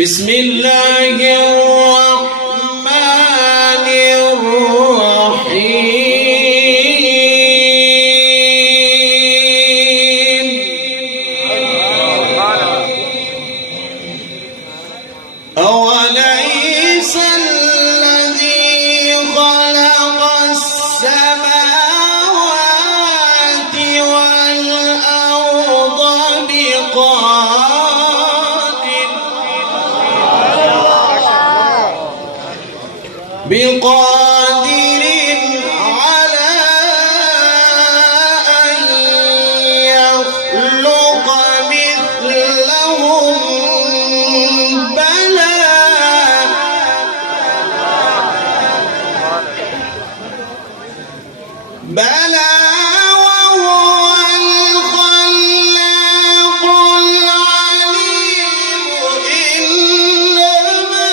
بسم الله الرحمن الرحيم أوليس الذي خلق السماوات والأرض بقادر على أن يخلق مثلهم بلى وهو الخلاق العليم إنما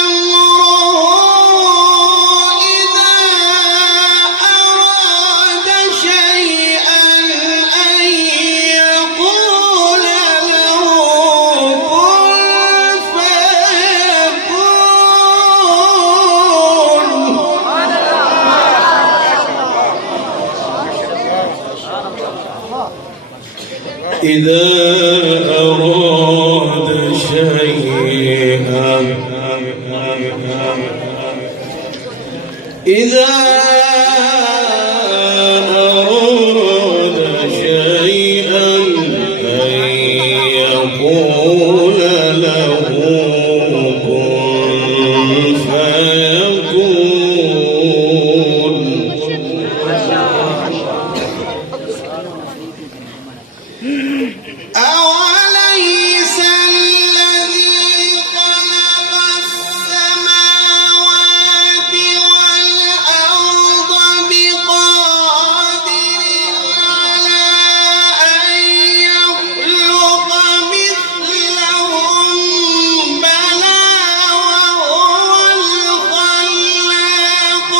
أمره إذا أراد شيئا أن يقول له كن إذا أراد شيئا أن يقول له كن فيكون أوليس الذي خلق السماوات والأرض بقادر على أن يخلق مثلهم بلى وهو الخلاق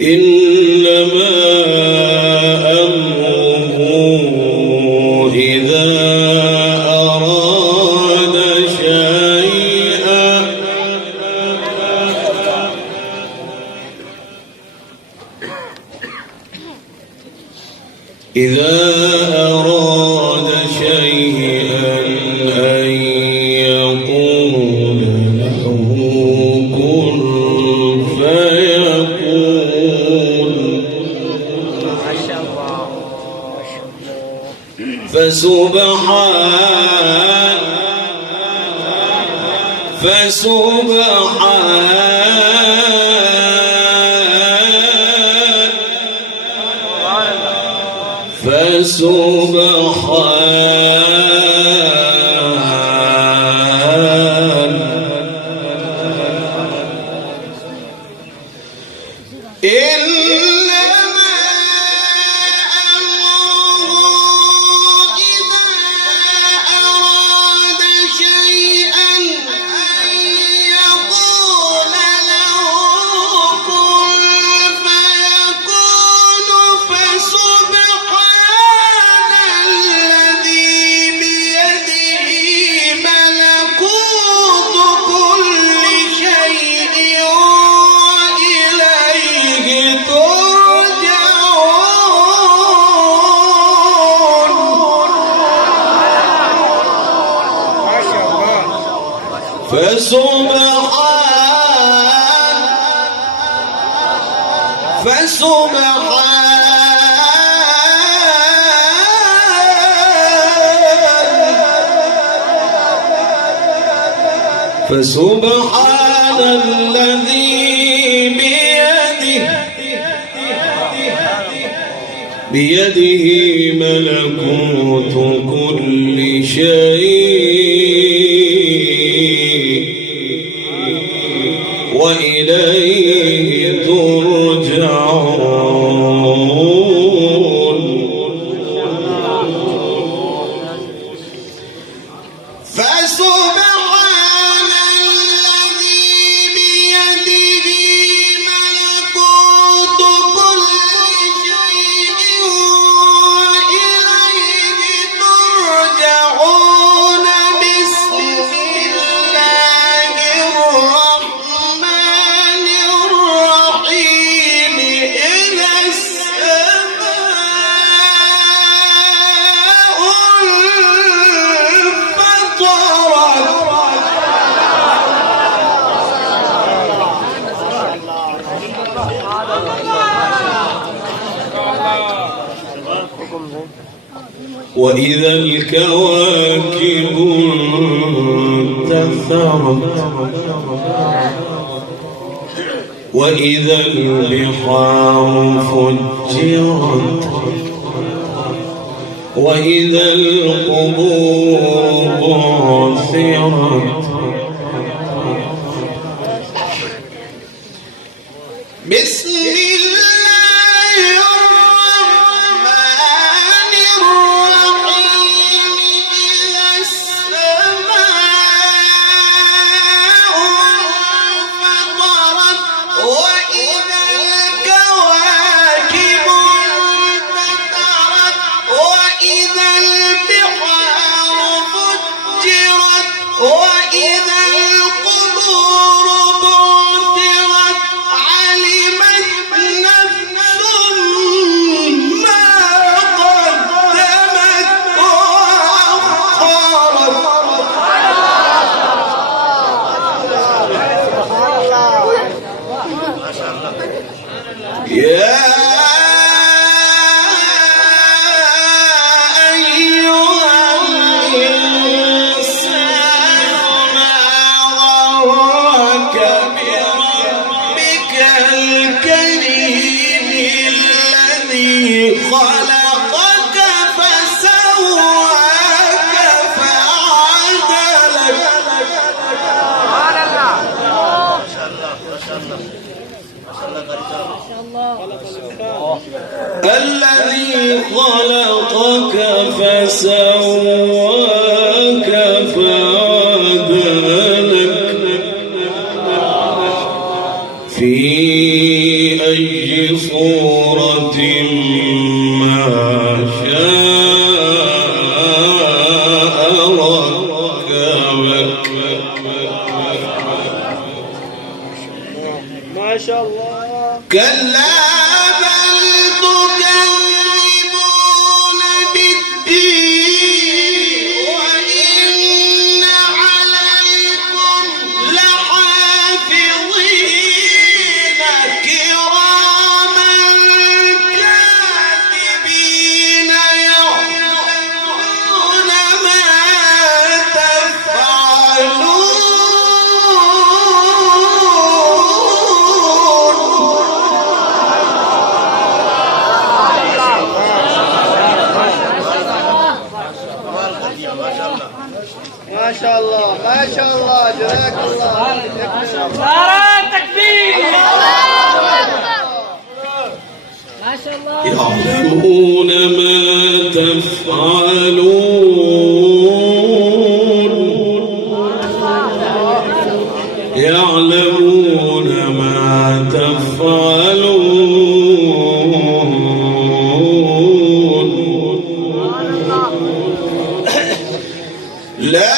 إنما أمره إذا أراد شيئا أن يقول له كن فيكون فسبحان الذي بيده ملكوت كل شيء وإليه ترجعون وإذا الكواكب انتثرت وإذا البحار فجرت وإذا القبور بعثرت بسم الله الرحمن الرحيم إذا السماء انفطرت وإذا الكواكب انتثرت وإذا البحار فجرت وإذا القبور بعثرت علمت نفس ما قدمت وأخرت يا أيها الإنسان ما غرك بربك الكريم الذي خلقك فسواك فعدلك الذي خلقك فسواك فعدلك في أي صورة ما شاء ركبك ما شاء الله. كلا بل تكذبون بالدين وإن عليكم لحافظين كراما كاتبين يعلمون ما ما شاء الله ما شاء الله جزاك الله. نعرة تكبير. ما شاء الله. يعلمون ما تفعلون يعلمون ما تفعلون لا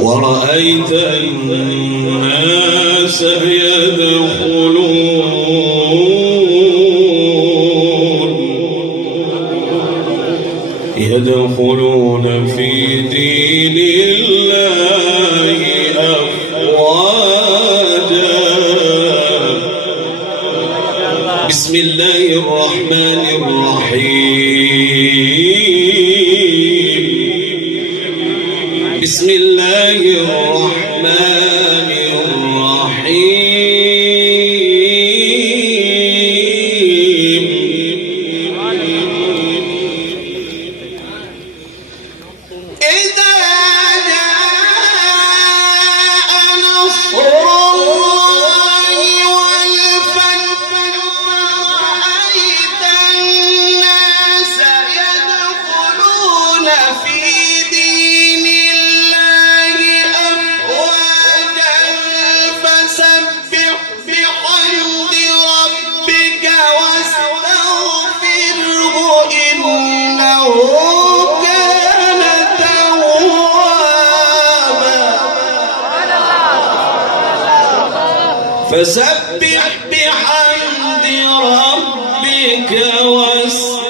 ورأيت الناس يدخلون في دين الله أفواجا. بسم الله الرحمن الرحيم. بسم الله الرحمن الرحيم. إذا جاء نصر الله والفتح ورأيت الناس يدخلون في دين الله أفواجا فسبح بحمد ربك واستغفره إنه كان توابا. فسبح بحمد ربك واستغفره